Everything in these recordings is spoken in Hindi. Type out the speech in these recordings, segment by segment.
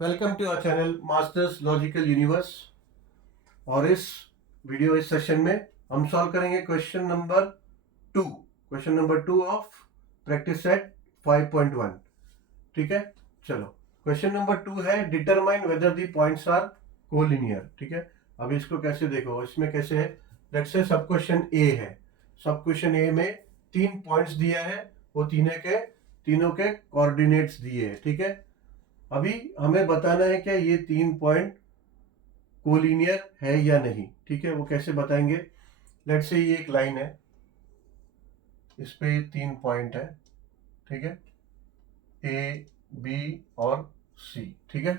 Welcome to our channel masters logical universe. और इस सेशन में हम सॉल्व करेंगे question number two of practice set 5.1। ठीक है, चलो क्वेश्चन नंबर 2 है determine whether the points are collinear. ठीक है, अब इसको कैसे देखो, इसमें कैसे है, लेट्स से सब क्वेश्चन ए है। सब क्वेश्चन ए में 3 पॉइंट्स दिया है, वो तीनों के कोऑर्डिनेट्स दिए हैं। ठीक है, अभी हमें बताना है क्या ये 3 पॉइंट कोलिनियर है या नहीं। ठीक है, वो कैसे बताएंगे। लेट्स से ये एक लाइन है, इस पे 3 पॉइंट है। ठीक है, ए बी और सी। ठीक है,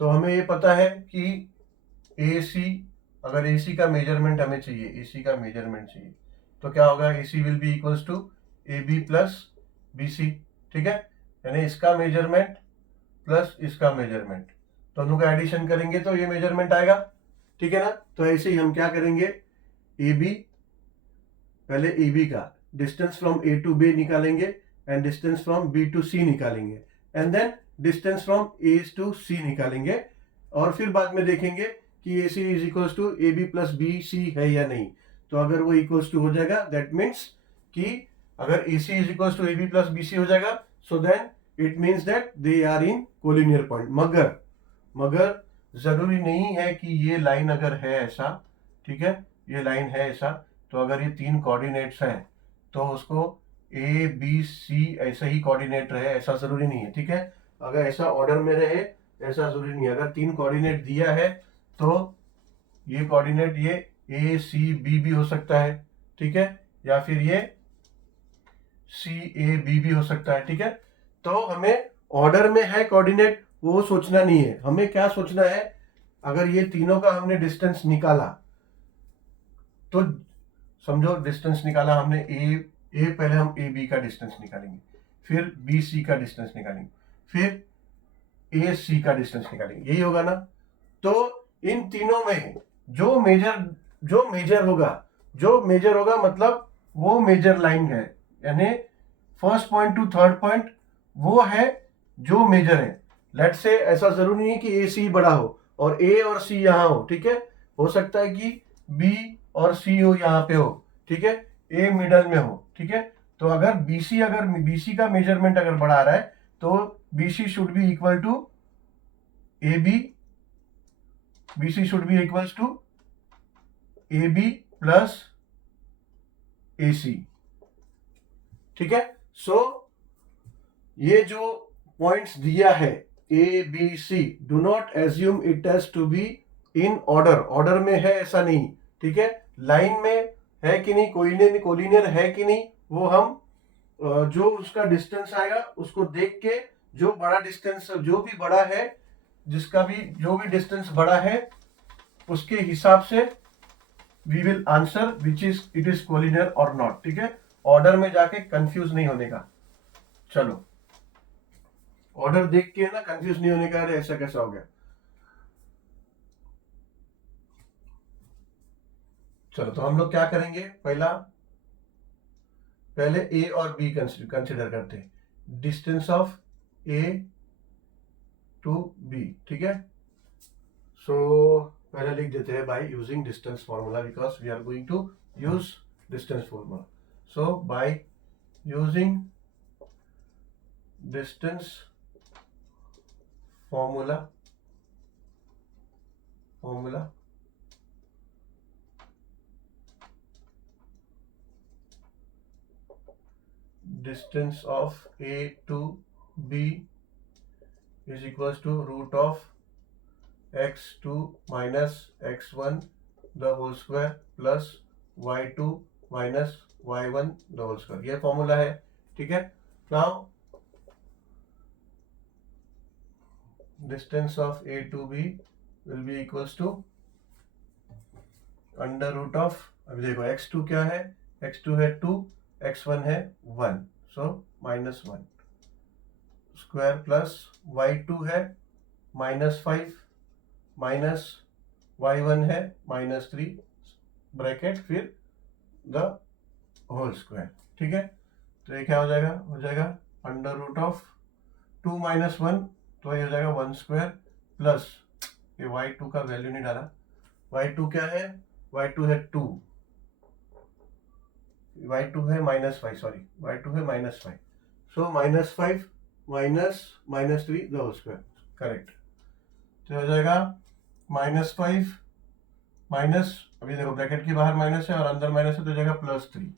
तो हमें ये पता है कि ए सी, अगर ए सी का मेजरमेंट हमें चाहिए, ए सी का मेजरमेंट चाहिए तो क्या होगा, A C will be equals to A B plus B C. ठीक है, यानी इसका मेजरमेंट प्लस इसका मेजरमेंट, दोनों का एडिशन करेंगे तो ये मेजरमेंट आएगा। ठीक है ना, तो ऐसे ही हम क्या करेंगे, ए बी, पहले ए बी का distance from A to B निकालेंगे and distance from B to C निकालेंगे and then distance from A to C निकालेंगे। और फिर बाद में देखेंगे कि A C is equals to A B plus B C है या नहीं। तो अगर वो इक्वल्स टू हो जाएगा, दैट मीन्स कि अगर A C is equals to A B plus B C हो जाएगा, so then it means that they are in collinear point. मगर जरूरी नहीं है कि ये लाइन अगर है ऐसा, ठीक है, ये लाइन है ऐसा, तो अगर ये 3 कोऑर्डिनेट्स हैं तो उसको ए बी सी ऐसा ही कोऑर्डिनेट रहे, ऐसा जरूरी नहीं है। ठीक है, अगर ऐसा ऑर्डर में रहे ऐसा जरूरी नहीं है। अगर 3 कोऑर्डिनेट दिया है तो ये कोऑर्डिनेट ये ए सी बी भी हो सकता है। ठीक है, या फिर ये सी ए बी भी हो सकता है। ठीक है, तो हमें ऑर्डर में है कोऑर्डिनेट वो सोचना नहीं है, हमें क्या सोचना है, अगर ये तीनों का हमने डिस्टेंस निकाला तो समझो डिस्टेंस निकाला हमने ए पहले हम ए बी का डिस्टेंस निकालेंगे, फिर बी सी का डिस्टेंस निकालेंगे, फिर ए सी का डिस्टेंस निकालेंगे, यही होगा ना। तो इन तीनों में जो मेजर होगा मतलब वो मेजर लाइन है, यानी first point two third point वो है जो मेजर है। लेट्स से ऐसा जरूरी नहीं है कि ए सी बड़ा हो और ए और सी यहां हो। ठीक है, हो सकता है कि बी और सी हो यहाँ पे हो। ठीक है, ए मिडल में हो। ठीक है, तो अगर बीसी का मेजरमेंट अगर बढ़ा रहा है तो BC should be equal to A B, BC should be equals to AB plus AC। ठीक है, सो ये जो पॉइंट्स दिया है A B C, do not assume it has to be in order में है ऐसा नहीं। ठीक है, लाइन में है कि नहीं, कोलिनियर है कि नहीं, वो हम जो उसका डिस्टेंस आएगा उसको देख के, जो बड़ा डिस्टेंस जो भी बड़ा है, जो भी डिस्टेंस बड़ा है उसके हिसाब से we will answer which is it is collinear और नॉट। ठीक है, ऑर्डर में जाके कंफ्यूज नहीं होने का। चलो, ऑर्डर देख के ना कंफ्यूज नहीं होने का, अरे ऐसा कैसा हो गया। चलो, तो हम लोग क्या करेंगे, पहले ए और बी कंसिडर करते हैं, distance of A to B. ठीक है, सो पहले लिख देते हैं by using distance formula, because we are going to use distance formula. So by using distance formula distance of A to B is equals to root of x2 minus x1 the whole square plus y2 minus y1 the whole square, ये फॉर्मूला है। ठीक है, नाउ distance of A to B will be equals to under root of, अभी देखो x2 क्या है, x2 है 2, x1 है 1, सो -1 स्क्वायर प्लस y2 है -5 माइनस y1 है -3 ब्रैकेट फिर द होल स्क्वायर। ठीक है, तो ये क्या हो जाएगा अंडर रूट ऑफ 2 - 1 तो ये हो जाएगा 1 स्क्वायर प्लस ये y2 का वैल्यू नहीं डाला, y2 क्या है, y2 है 2, y2 है -5, सॉरी y2 है -5, सो -5 -3 द होल स्क्वायर, करेक्ट। तो हो जाएगा -5 माइनस, अभी देखो ब्रैकेट के बाहर माइनस है और अंदर माइनस है तो हो जाएगा +3,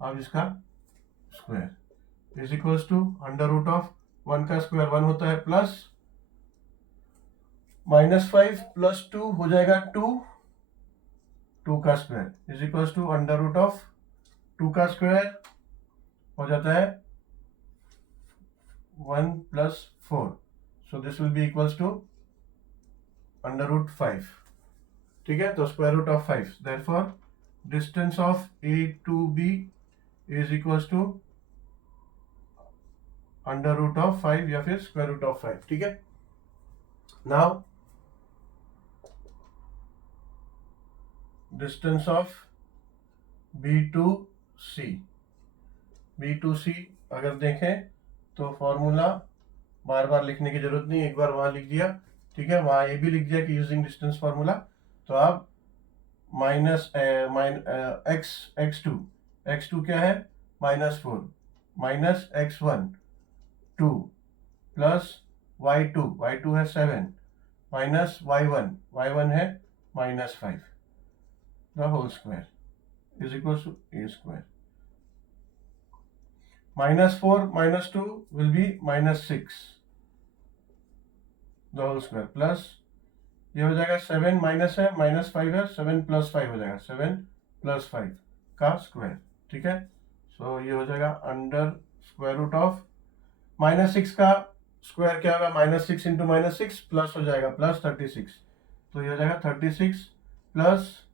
अब इसका स्क्वायर इज इक्वल्स टू √ऑफ 1 का स्क्वायर 1 होता है, प्लस -5 + 2 हो जाएगा 2 का स्क्वायर इज इक्वल्स टू √ऑफ 2 का स्क्वायर हो जाता है 1 + 4, so this will be equals to √5, ठीक है। तो √5, therefore distance of A to B is equals to √5 या फिर √5, ठीक है। Now distance of B to C, B to C अगर देखें तो फॉर्मूला बार बार लिखने की जरूरत नहीं, एक बार वहां लिख दिया, ठीक है। वहां ये भी लिख दिया कि यूजिंग डिस्टेंस फॉर्मूला, तो आप x2 क्या है, -4 -x1 2 प्लस y2 है 7 माइनस y1 है -5 the whole square is equal to a square. -4 - 2 will be -6 the whole square, plus ये हो जाएगा 7 माइनस है -5 है, 7 + 5 हो जाएगा, 7 + 5 का स्क्वायर, ठीक है। सो ये हो जाएगा √ऑफ -6 का स्क्वायर क्या होगा, -6 × -6 प्लस हो जाएगा +36, तो ये हो जाएगा 36 प्लस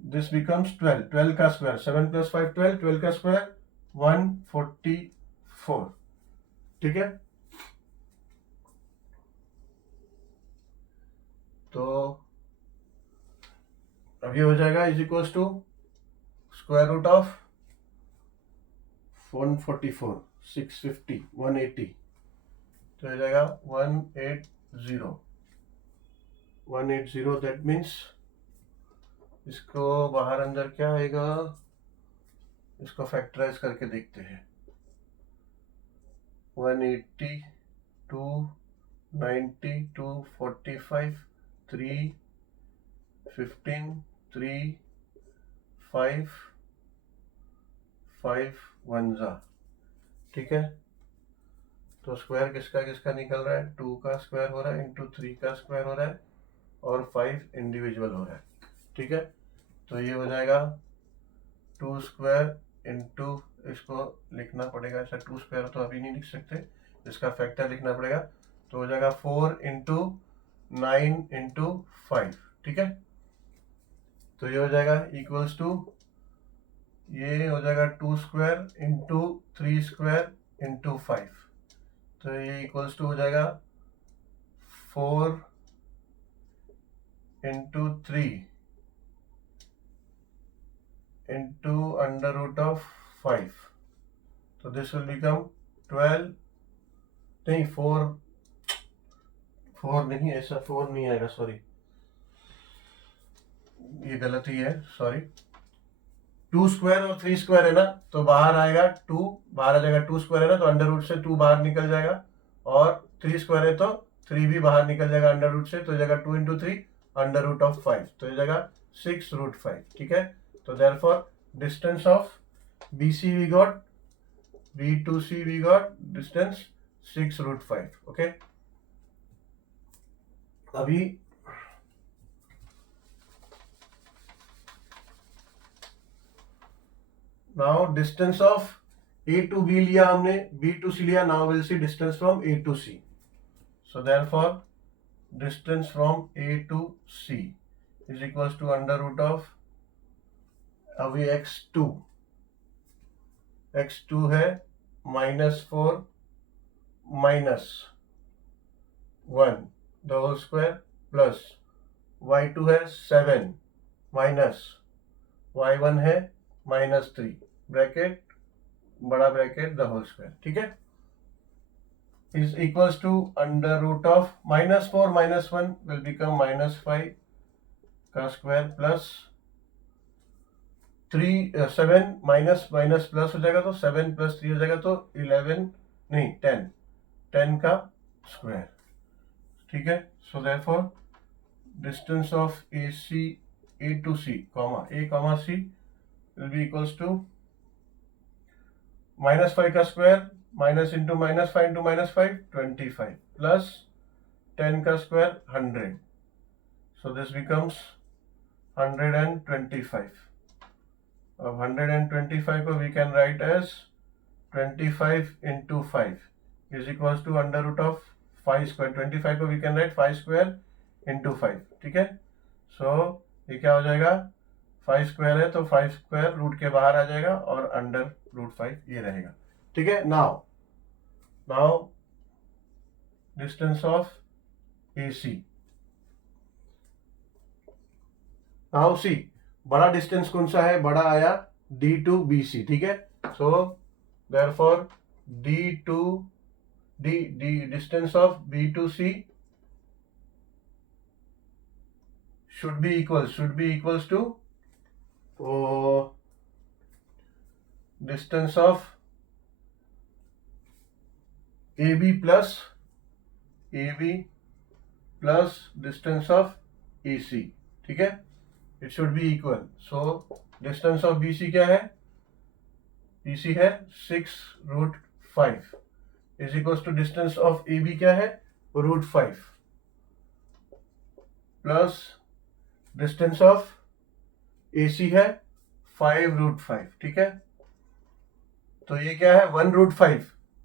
दिस बिकम्स 12 का स्क्वायर, 7 + 5 12 का स्क्वायर 144, ठीक है। तो अब ये हो जाएगा इज इक्वल्स टू √ऑफ 144 650 180, तो हो जाएगा 180, दैट मीन्स इसको बाहर अंदर क्या आएगा, इसको फैक्टराइज करके देखते हैं, 180 290 245 3 15 3 5 5 1 जा, ठीक है। तो स्क्वायर किसका किसका निकल रहा है, 2 का स्क्वायर हो रहा है इंटू 3 का स्क्वायर हो रहा है और 5 इंडिविजुअल हो रहा है, ठीक है। तो ये हो जाएगा 2 स्क्वायर इंटू, इसको लिखना पड़ेगा ऐसा, 2 स्क्वायर तो अभी नहीं लिख सकते, इसका फैक्टर लिखना पड़ेगा, तो हो जाएगा 4 × 9 × 5, ठीक है। तो ये हो जाएगा इक्वल्स टू, ये हो जाएगा 2 स्क्वायर इंटू 3 स्क्वायर इंटू 5, तो ये इक्वल्स टू हो जाएगा 4 × 3 into √5, so this will become 12, नहीं 4 नहीं, ऐसा 4 नहीं आएगा, सॉरी ये गलती है, सॉरी। 2 स्क्वायर और 3 स्क्वायर है ना, तो बाहर आएगा 2, बाहर आ जाएगा, 2 स्क्वायर है ना तो √ से 2 बाहर निकल जाएगा, और 3 स्क्वायर है तो 3 भी बाहर निकल जाएगा √ से, तो हो जाएगा 2 × 3 √5, तो हो जाएगा 6√5, ठीक है। तो therefore distance of BC we got, B to C we got distance 6√5, okay। अभी now distance of A to B लिया हमने, B to C लिया, now will see distance from A to C, so therefore distance from A to C is equals to √ऑफ, अभी x2 है -4 -1 the whole square, plus y2 है 7 माइनस y1 है -3 ब्रैकेट बड़ा ब्रैकेट द होल स्क्वायर, ठीक है। is equals to under root of -4 -1 will become -5 का square plus 7 minus minus plus हो जाएगा तो 7 + 3 हो जाएगा तो 11 नहीं 10 का स्क्वायर। ठीक है, so therefore distance of A to C comma A comma C will be equals to -5 का square minus into -5 into -5 25 plus 10 का स्क्वायर 100, सो दिस बिकम्स 125। अब 125 को we can write as 25 into 5 is equals to under root of 5 square. 25 को we can write 5 square into 5। ठीक है, सो ये क्या हो जाएगा, 5 स्क्वायर है तो 5 स्क्वायर रूट के बाहर आ जाएगा और अंडर रूट 5 ये रहेगा। ठीक है, now distance of AC। Now see बड़ा डिस्टेंस कौन सा है, बड़ा आया D to BC। ठीक है, so therefore distance of B to C should be equals to distance of AB plus distance of AC। ठीक है, it should be equal. So distance of BC क्या है, BC है 6√5 is equals to distance of AB क्या है √5 प्लस डिस्टेंस ऑफ AC है 5√5। ठीक है, तो ये क्या है 1√5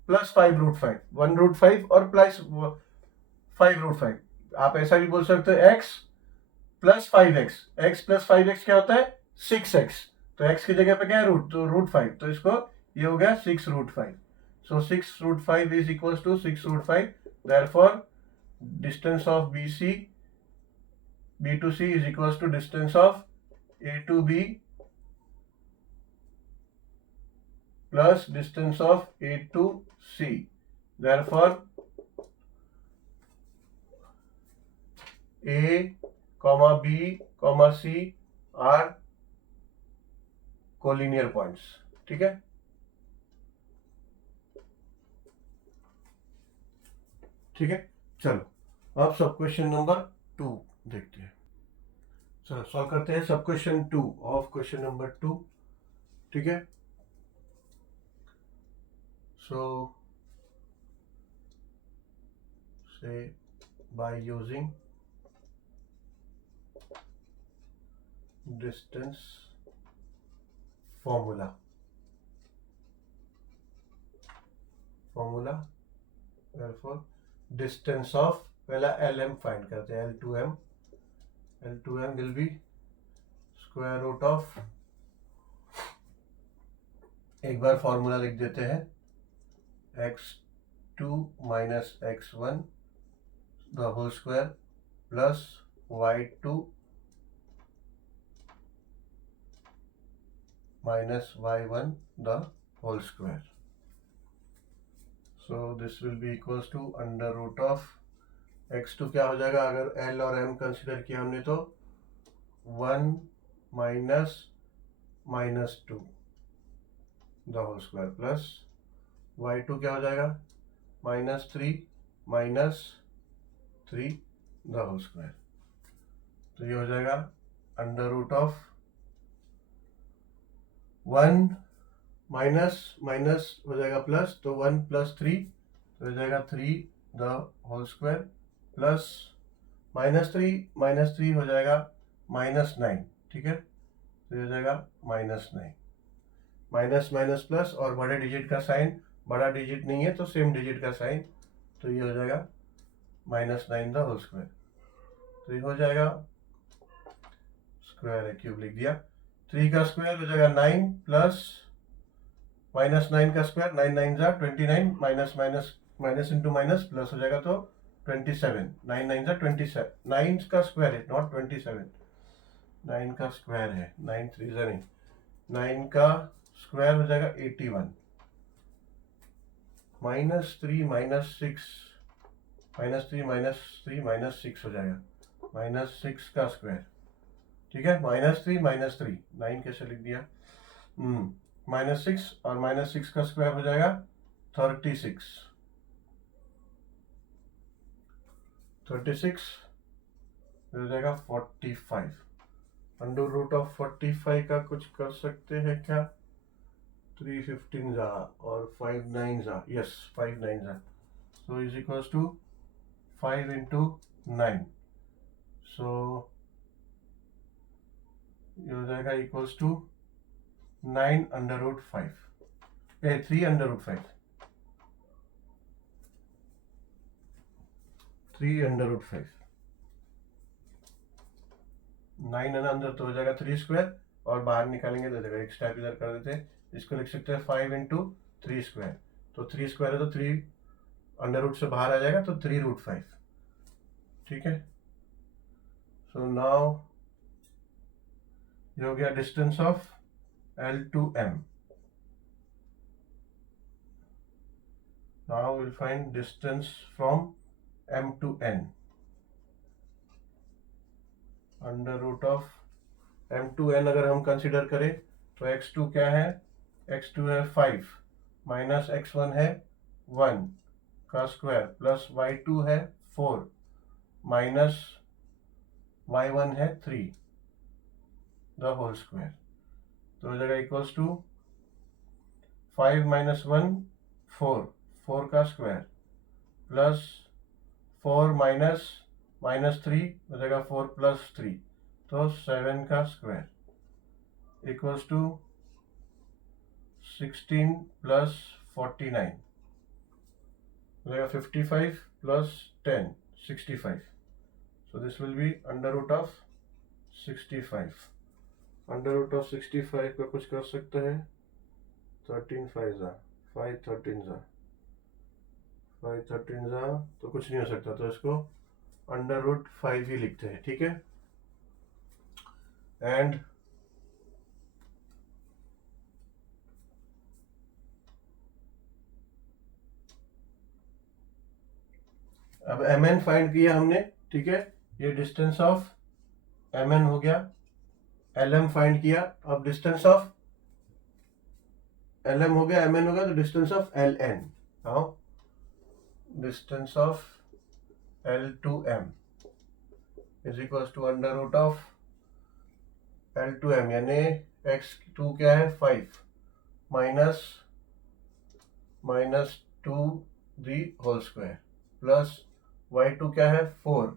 प्लस 5√5, 1√5 और प्लस 5√5। आप ऐसा भी बोल सकते हो x plus 5x, x plus 5x क्या होता है 6x, तो x की जगह पे क्या है रूट, तो √5, तो इसको ये हो गया 6√5। So 6√5 is equals to 6√5, therefore distance of B to C is equals to distance of A to B plus distance of A to C. Therefore, A, B, C are collinear points। ठीक है, ठीक है, चलो अब सब क्वेश्चन नंबर 2 देखते हैं। चलो सॉल्व करते हैं सब क्वेश्चन 2 ऑफ क्वेश्चन नंबर 2। ठीक है, सो से by using distance formula therefore distance of पहला LM फाइंड करते हैं, L2M will be square root of, एक बार फॉर्मूला लिख देते हैं, x2 minus x1 the whole square plus y2 minus y1 the whole square। So this will be equals to under root of x2 क्या हो जाएगा, अगर L और M कंसिडर किया हमने तो 1 minus -2 the whole square plus y2 क्या हो जाएगा -3 the whole square। तो ये हो जाएगा अंडर रूट ऑफ 1 माइनस हो जाएगा प्लस, तो 1 + 3 तो हो जाएगा 3 the whole square प्लस -3 हो जाएगा -9। ठीक है, तो ये हो जाएगा -9, माइनस प्लस और बड़े डिजिट का साइन, बड़ा डिजिट नहीं है तो सेम डिजिट का साइन, तो ये हो जाएगा -9 द होल स्क्वायर। तो ये हो जाएगा स्क्वायर है, क्यूब लिख दिया, 3 का स्क्वायर हो जाएगा 9 प्लस -9 का स्क्वायर, 9 9 जा 29, माइनस इंटू माइनस प्लस हो जाएगा तो 27, 9 9 जा 27, 9 का स्क्वायर है नॉट 27, 9 का स्क्वायर है, 9 3 जा नहीं, 9 का स्क्वायर हो जाएगा 81, -3 -6 -3 -3 -6 हो जाएगा, -6 का स्क्वायर। ठीक है, -3 -3 9 कैसे लिख दिया, -6 और -6 का स्क्वायर हो जाएगा 36। 36 हो जाएगा 45। अंडर रूट ऑफ 45 का कुछ कर सकते हैं क्या, 3 15 जा और 5 9 जा, यस 5 9 जा, so is equals to 5 into 9, so ये हो जाएगा equals to 9 under root 5, 3 under root 5, 3 under root 5, 9 है ना अंदर, तो हो जाएगा 3 स्क्वायर, और बाहर निकालेंगे तो देखो एक स्टेप इधर कर देते हैं, इसको लिख सकते हैं 5 इंटू 3 स्क्वायर, तो 3 स्क्वायर है तो 3 अंडर रूट से बाहर आ जाएगा, तो 3 रूट 5। ठीक है, सो नाउ ये हो गया distance of L to M। Now will find distance from M to N। Under root of M to N अगर हम कंसिडर करें तो x2 क्या है, x2 है 5 माइनस x1 है 1 का स्क्वायर प्लस y2 है 4 माइनस y1 है 3 द होल स्क्वायर, तो हो जाएगा इक्वल्स टू 5 माइनस 1 4, 4 का स्क्वायर प्लस 4 माइनस -3 हो जाएगा 4 प्लस 3, तो 7 का स्क्वायर इक्वल्स टू 16 प्लस 49 हो जाएगा 55 plus 10 65, so this will be under root of 65। Under root of 65 का कुछ कर सकते हैं, 13 5 जा 5 13 जा 5 13 जा, तो कुछ नहीं हो सकता, तो इसको अंडर रूट 5 ही लिखते हैं। ठीक है, एंड अब mn फाइंड किया हमने। ठीक है, ये डिस्टेंस ऑफ mn हो गया, lm फाइंड किया, अब डिस्टेंस ऑफ lm हो गया, mn हो गया, तो distance of ln, now distance of L to M is equals to under root of L to M, यानी x2 क्या है 5 minus 2 the whole square plus y2 क्या है 4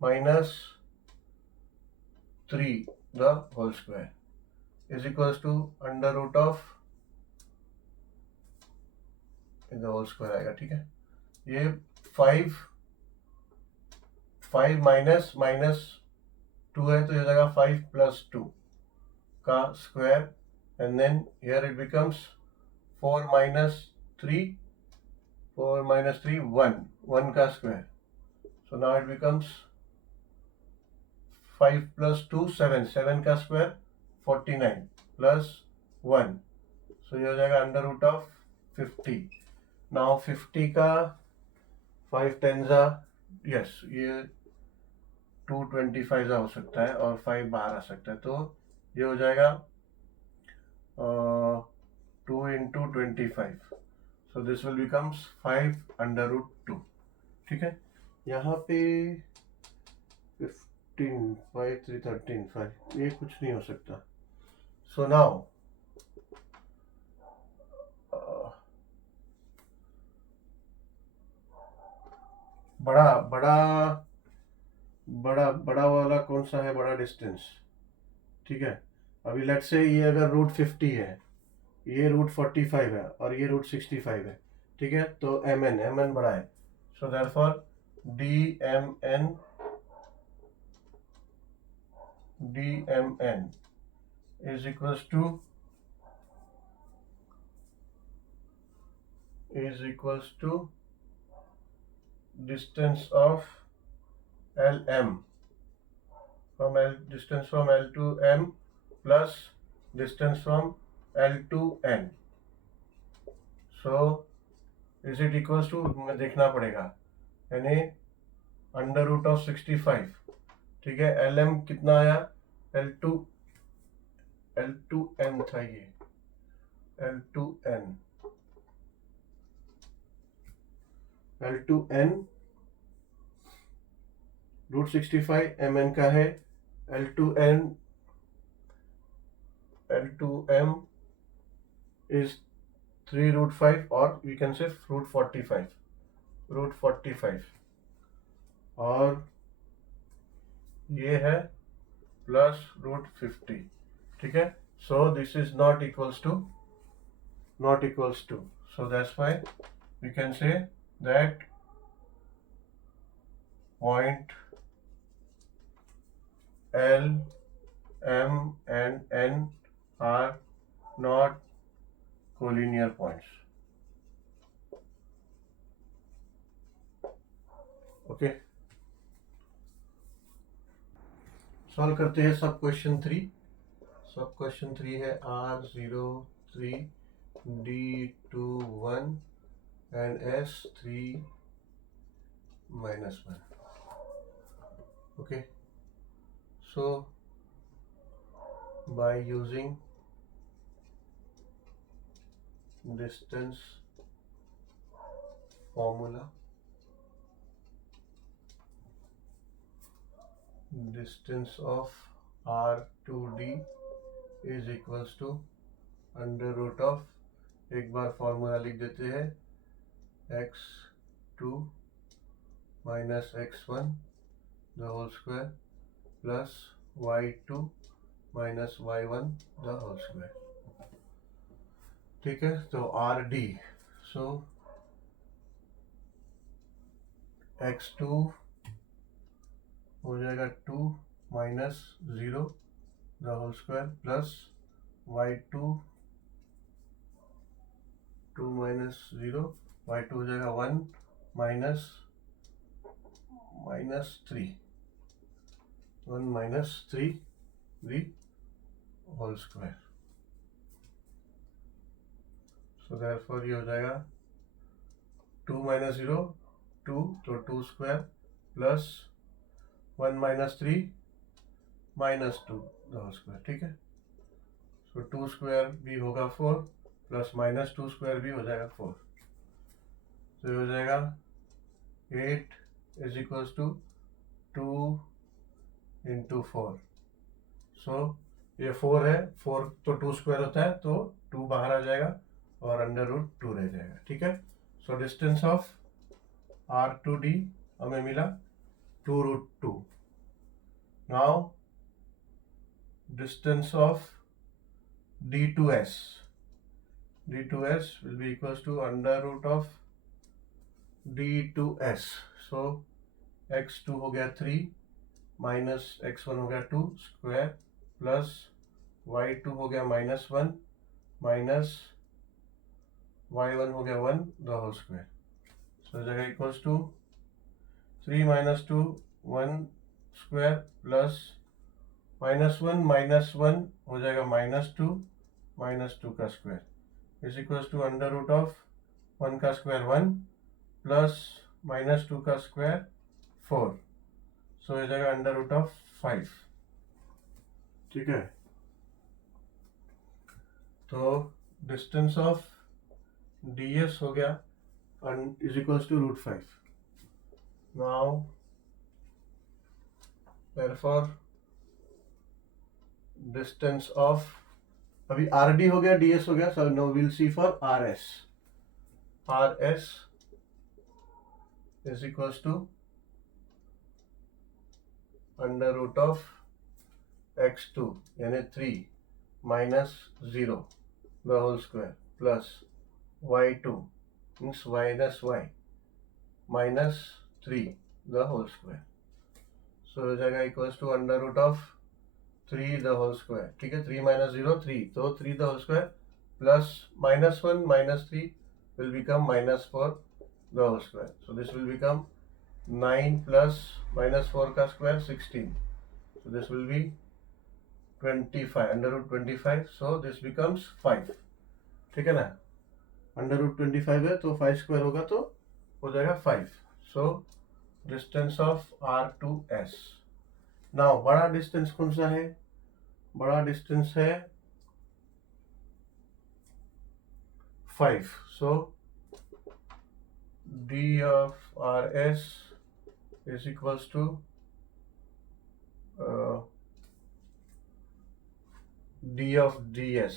minus 3 the whole square is equals to under root of the whole square आएगा। ठीक है, ये 5 माइनस 2 है, तो ये हो जाएगा 5 प्लस 2 का square, and then here it becomes 4 minus 3 1 का square, so now it becomes 5 plus 2 7 का स्क्वायर 49 प्लस 1, so ये हो जाएगा अंडर रूट ऑफ 50। नाउ 50 का 5 10 जा, यस ये 225 जा हो सकता है, और 5 बाहर आ सकता है, तो ये हो जाएगा 2 into 25, so this will becomes 5 under root 2। ठीक है, यहाँ पे 15 5 3 13 5, ये कुछ नहीं हो सकता, सो नाउ बड़ा बड़ा बड़ा बड़ा वाला कौन सा है, बड़ा डिस्टेंस। ठीक है, अभी लेट्स से ये अगर रूट 50 है, ये रूट 45 है, और ये रूट 65 है। ठीक है, तो mn बड़ा है, so therefore dmn is equals to distance of lm distance from L to M plus distance from L to N, so is it equals to, हमें देखना पड़ेगा, यानी अंडर रूट ऑफ 65, ठीक है। एल एम कितना आया, एल टू एन था ये, L to N root 65 M N का है, L to M is 3 root 5 और वी कैन से रूट 45 और ये है प्लस रूट 50, ठीक है। So this is not equals to, so that's why we can say that point L, M and N are not collinear points. Okay, solve करते हैं सब क्वेश्चन 3। सब क्वेश्चन 3 है R03 D21 and S3 minus 1. Okay, so by using distance formula, distance of R2D is equals to under root of, एक बार फॉर्मूला लिख देते हैं, x2 minus x1 the whole square plus y2 minus y1 the whole square, ठीक है। तो आर डी, सो x2 हो जाएगा 2 minus 0 the whole square plus y2 2 minus 0, y2 हो जाएगा 1 minus 3, 1 minus 3 the whole square. So therefore ये हो जाएगा 2 माइनस 0 2, तो 2 square plus 1 minus 3 minus 2 the whole square, ठीक है। सो 2 स्क्वायर भी होगा 4 प्लस माइनस 2 स्क्वायर भी हो जाएगा 4, तो ये हो जाएगा 8 इज इक्वल्स टू 2 इंटू 4। सो ये 4 है, 4 तो 2 स्क्वायर होता है, तो 2 बाहर आ जाएगा और अंडर रूट 2 रह जाएगा, ठीक है। सो डिस्टेंस ऑफ R2D हमें मिला 2 root 2। Now distance of D2S will be equals to under root of D2S. So x2 हो गया 3 माइनस x1 हो गया 2 स्क्वायर प्लस y2 हो गया माइनस 1 माइनस y1 हो गया 1 द होल स्क्वायर। सो जगह equals to 3 minus 2 1 square plus minus 1 हो जाएगा माइनस 2 का square is equals to under root of 1 का स्क्वायर 1 प्लस माइनस 2 का स्क्वायर 4, सो ये जाएगा अंडर रूट ऑफ 5, ठीक है। तो डिस्टेंस ऑफ ds हो गया is equals to root 5। Now therefore distance of, अभी आर डी हो गया ds हो गया, so no will see for RS is equals to under root of x2 यानी 3 minus 0 the whole square plus y2 means minus y minus 3 the whole square, so हो जाएगा equals to under root of 3 the whole square, ठीक है। 3 माइनस 0 3, तो 3 the whole square plus minus 1 minus 3 will become minus 4 the whole square, so this will become 9 plus minus 4 का square 16, so this will be 25 under root 25, so this becomes 5, ठीक है ना। √25 है तो 5 स्क्वायर होगा तो हो जाएगा 5. सो डिस्टेंस ऑफ R2S. नाउ बड़ा डिस्टेंस कौन सा है? बड़ा डिस्टेंस है 5. सो D of RS is equals to D of DS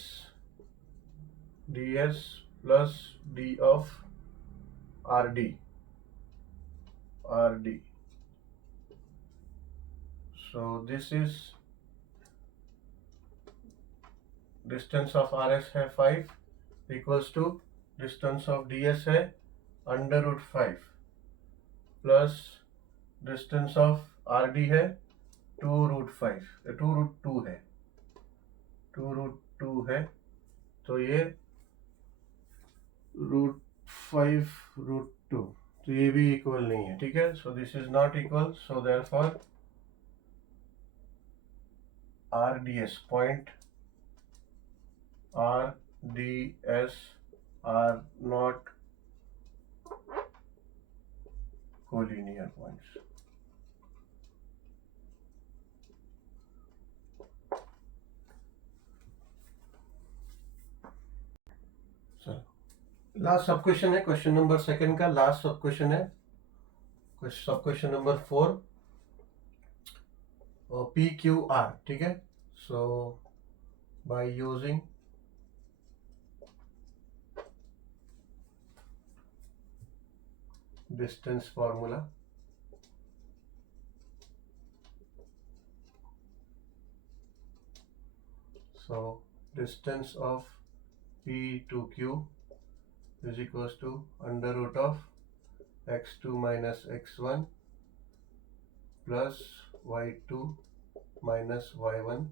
plus D of RD. So this is distance of RS है 5 equals to distance of DS है √5 plus distance of RD है 2√5 2√2 है 2√2 है. तो ये √5 √2 तो ये भी इक्वल नहीं है. ठीक है. So this is not equal. So therefore RDS point RDS are not collinear points. Last sub question है. क्वेश्चन नंबर सेकंड का लास्ट सब क्वेश्चन है. Sub question number 4 PQR. ठीक है. So by using distance formula so distance of P to Q is equals to under root of x2 minus x1 plus y2 minus y1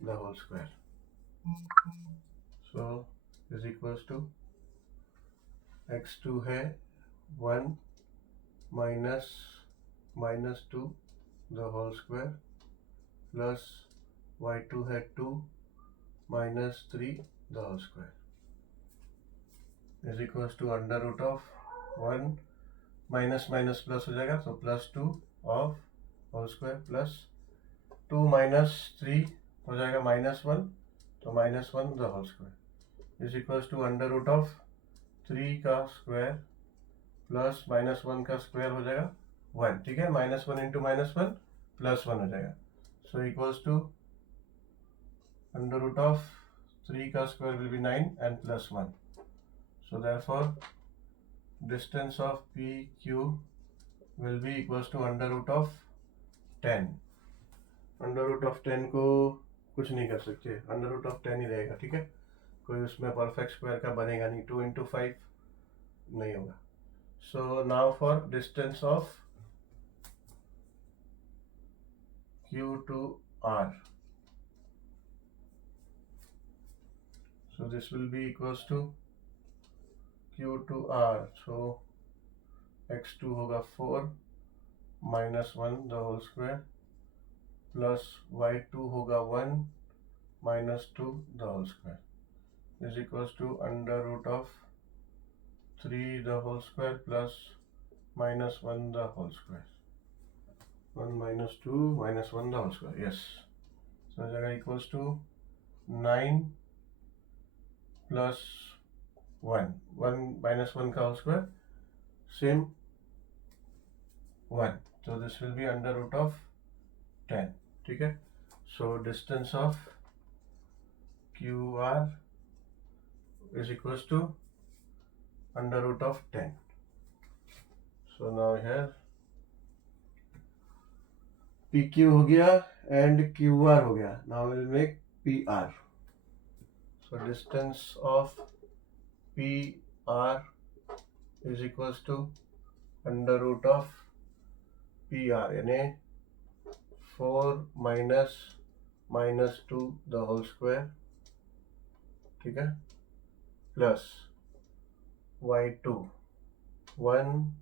the whole square. So is equals to x2 है 1 minus 2 the whole square plus y2 है 2 minus 3 the whole square is equals to under root of 1 minus plus हो जाएगा तो plus 2 of whole square plus 2 minus 3 हो जाएगा -1 तो -1 the whole square is equals to under root of 3 का स्क्वायर प्लस -1 का स्क्वायर हो जाएगा 1. ठीक है. -1 इंटू -1 +1 हो जाएगा. So equals to under root of 3 का square will be 9 and plus 1. So therefore distance of PQ will be equals to under root of 10. Under root of 10 को कुछ नहीं कर सकते. under root of 10 ही रहेगा. ठीक है. कोई उसमें परफेक्ट स्क्वायर का बनेगा नहीं. 2 into 5 नहीं होगा. So now for distance of Q to R. So this will be equals to Q to R. So x2 होगा 4 minus 1 the whole square plus y2 होगा 1 minus 2 the whole square is equals to under root of 3 the whole square plus minus 1 the whole square. 1 minus 2 minus 1 the whole square. Yes. So जगह equals to 9 plus 1 minus 1 का whole square same 1. So this will be under root of 10. ठीक है. So distance of QR is equals to under root of 10. So now here PQ हो गया and QR हो गया. Now we will make PR. So distance of PR is equals to under root of PR यानी 4 minus 2 the whole square. ठीक है. Plus y2 1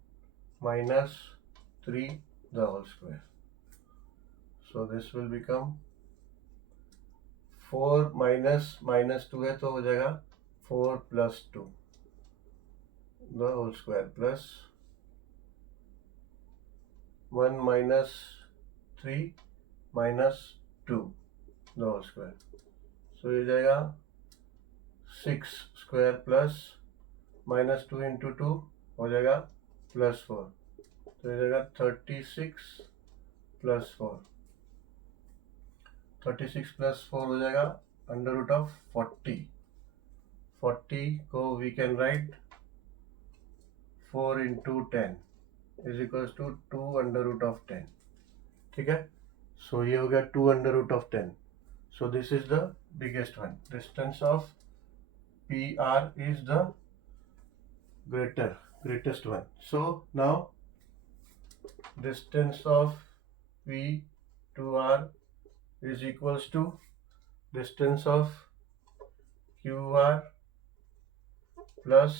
minus 3 the whole square. So this will become 4 minus 2 है तो हो जाएगा 4 plus 2 the whole square plus 1 minus 3 minus 2 the whole square. So ये जाएगा 6 स्क्वायर प्लस माइनस 2 इंटू 2 हो जाएगा प्लस 4, तो ये जाएगा 36 प्लस 4, 36 प्लस 4 हो जाएगा अंडर रूट ऑफ 40, 40 को we can write 4 into 10 is equals to 2 under root of 10, ठीक है. सो ये हो गया 2 under root of 10. So this is the biggest one. Distance of PR is the greatest one. So now distance of P to R is equals to distance of QR plus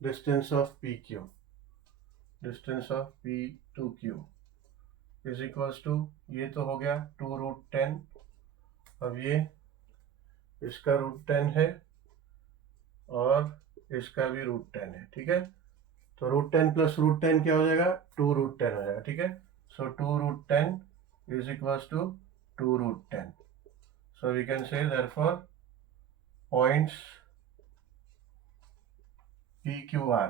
distance of PQ. Distance of P to Q is equals to, ये तो हो गया 2 रूट 10. अब ये इसका रूट 10 है और इसका भी रूट 10 है, ठीक है. तो रूट 10 प्लस रूट 10 क्या हो जाएगा, 2 रूट 10 हो जाएगा, ठीक है. So 2 root 10 is equals to 2 root 10. So we can say therefore points PQR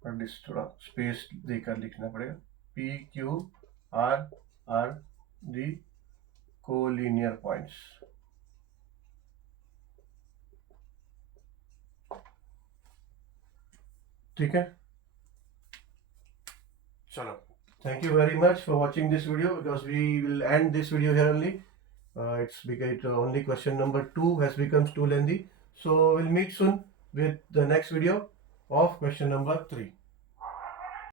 और थोड़ा स्पेस देकर लिखना पड़ेगा. PQR are the collinear points. ठीक है, चलो. Thank you very much for watching this video, because we will end this video here only. It's because only question number 2 has become too lengthy. So we'll meet soon with the next video of question number 3.